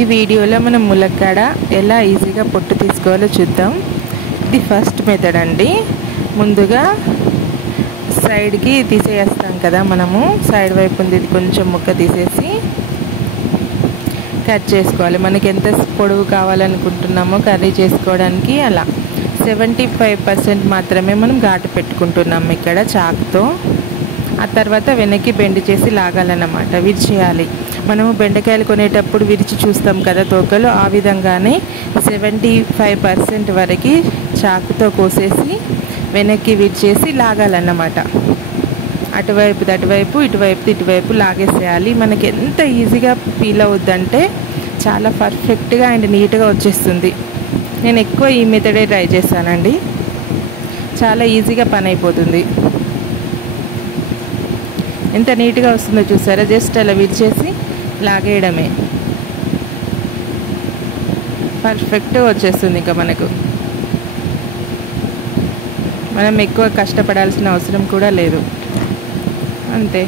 ఈ వీడియోలో మనం ములక్కాడ ఎలా ఈజీగా పొట్టు తీసుకోవాలో చూద్దాం. ఇది ఫస్ట్ మెథడ్ అండి. ముందుగా సైడ్కి తీసేస్తాం కదా, మనము సైడ్ వైపు ఉంది కొంచెం ముక్క తీసేసి కట్ చేసుకోవాలి. మనకి ఎంత పొడవు కావాలనుకుంటున్నామో కర్రీ చేసుకోవడానికి అలా 75% మాత్రమే మనం ఘాటు పెట్టుకుంటున్నాం ఇక్కడ చాకుతో. ఆ తర్వాత వెనక్కి బెండ్ చేసి లాగాలన్నమాట, విరిచేయాలి. మనము బెండకాయలు కొనేటప్పుడు విరిచి చూస్తాం కదా తోకలు, ఆ విధంగానే 75% వరకు చాకుతో కోసేసి వెనక్కి విరిచేసి లాగాలన్నమాట. అటువైపు ఇటువైపు లాగేసేయాలి. మనకి ఎంత ఈజీగా పీల్ అవుద్దంటే చాలా పర్ఫెక్ట్గా అండ్ నీట్గా వచ్చేస్తుంది. నేను ఎక్కువ ఈ మెథడే ట్రై చేశానండి. చాలా ఈజీగా పని అయిపోతుంది. ఎంత నీట్గా వస్తుందో చూసారా, జస్ట్ అలా విరిచేసి లాగేయడమే, పర్ఫెక్ట్గా వచ్చేస్తుంది. ఇంకా మనం ఎక్కువ కష్టపడాల్సిన అవసరం కూడా లేదు. అంతే,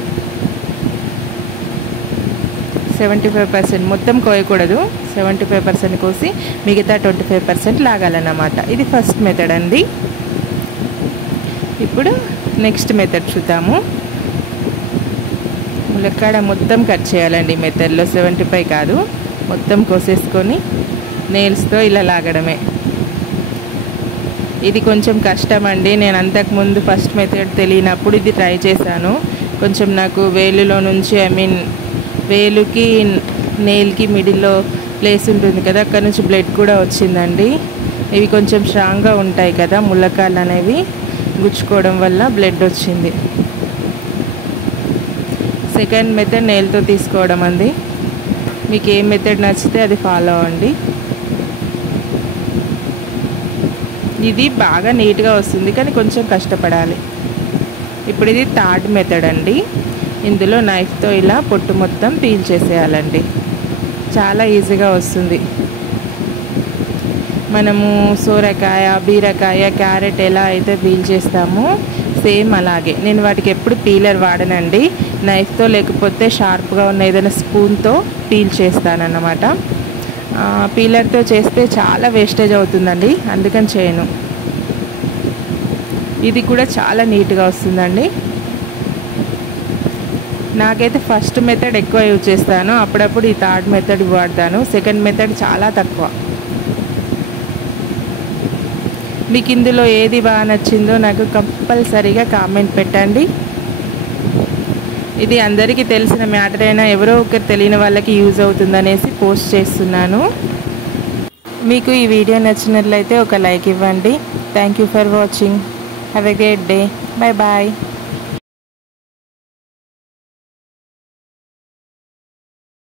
75% మొత్తం కోయకూడదు, 75% కోసి మిగతా 25% లాగాలన్నమాట. ఇది ఫస్ట్ మెథడ్ అండి. ఇప్పుడు నెక్స్ట్ మెథడ్ చూద్దాము. ములక్కాడ మొత్తం కట్ చేయాలండి ఈ మెథడ్లో, 75 కాదు, మొత్తం కోసేసుకొని నెయిల్స్తో ఇలా లాగడమే. ఇది కొంచెం కష్టం అండి. నేను అంతకుముందు ఫస్ట్ మెథడ్ తెలియనప్పుడు ఇది ట్రై చేశాను. కొంచెం నాకు వేలులో నుంచి వేలుకి నెయిల్కి మిడిల్లో ప్లేస్ ఉంటుంది కదా, అక్కడ నుంచి బ్లడ్ కూడా వచ్చిందండి. ఇవి కొంచెం స్ట్రాంగ్గా ఉంటాయి కదా ములక్కాడలు అనేవి, గుచ్చుకోవడం వల్ల బ్లడ్ వచ్చింది. సెకండ్ మెథడ్ నెయిల్తో తీసుకోవడం అండి. మీకు ఏ మెథడ్ నచ్చితే అది ఫాలో అవ్వండి. ఇది బాగా నీట్గా వస్తుంది, కానీ కొంచెం కష్టపడాలి. ఇప్పుడు ఇది థర్డ్ మెథడ్ అండి. ఇందులో నైఫ్తో ఇలా పొట్టు మొత్తం పీల్ చేసేయాలండి. చాలా ఈజీగా వస్తుంది. మనము సోరకాయ, బీరకాయ, క్యారెట్ ఎలా అయితే పీల్ చేస్తామో సేమ్ అలాగే. నేను వాటికి ఎప్పుడు పీలర్ వాడనండి. నైఫ్తో లేకపోతే షార్ప్గా ఉన్న ఏదైనా స్పూన్తో పీల్ చేస్తానన్నమాట. పీలర్తో చేస్తే చాలా వేస్టేజ్ అవుతుందండి, అందుకని చేయను. ఇది కూడా చాలా నీట్గా వస్తుందండి. నాకైతే ఫస్ట్ మెథడ్ ఎక్కువ యూజ్ చేస్తాను, అప్పుడప్పుడు ఈ థర్డ్ మెథడ్ వాడతాను. సెకండ్ మెథడ్ చాలా తక్కువ. మీకు ఇందులో ఏది బాగా నచ్చిందో నాకు కంపల్సరీగా కామెంట్ పెట్టండి. ఇది అందరికీ తెలిసిన మ్యాటర్ అయినా ఎవరో ఒకరు తెలియని వాళ్ళకి యూజ్ అవుతుందనేసి పోస్ట్ చేస్తున్నాను. మీకు ఈ వీడియో నచ్చినట్లయితే ఒక లైక్ ఇవ్వండి. Thank you for watching. Have a great day. Bye bye.